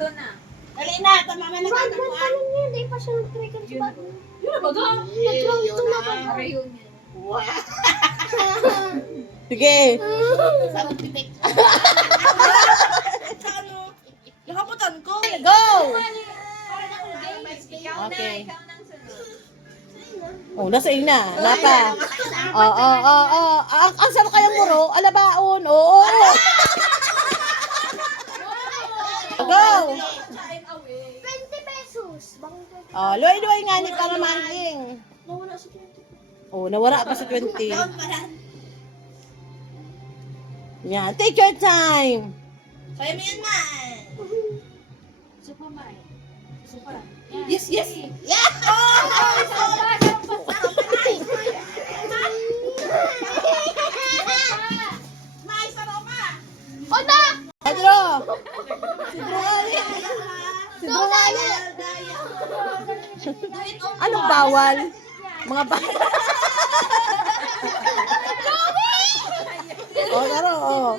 Ito na. Dali na, tama man na katapuan. Hindi pa siya nag-trigger sa bago. Yun na ba ga? Yun na. Reunion. Wow. Sige. Sa magpitik. Nakaputan ko. Go! Ikaw Okay. na, ikaw nang sunod. Oh, nasa ina. Napa. Ang sarap kayang muro. Alabaon. Oo. Go! Time away. 20 pesos. Bang Oh, luay-luay nga ni para maangking. nawala sa 20. Oh, nawala pa sa 20. Doon pa lang. Yan, take your time. Kaya mo yan man. Supa, Mai. Supa. Yes, yes. Yeah! May sarap pa. Oda! Pedro! Si Brungali. Si Brungali. Anong bawal? Mga bawal. Oh, taro, oh.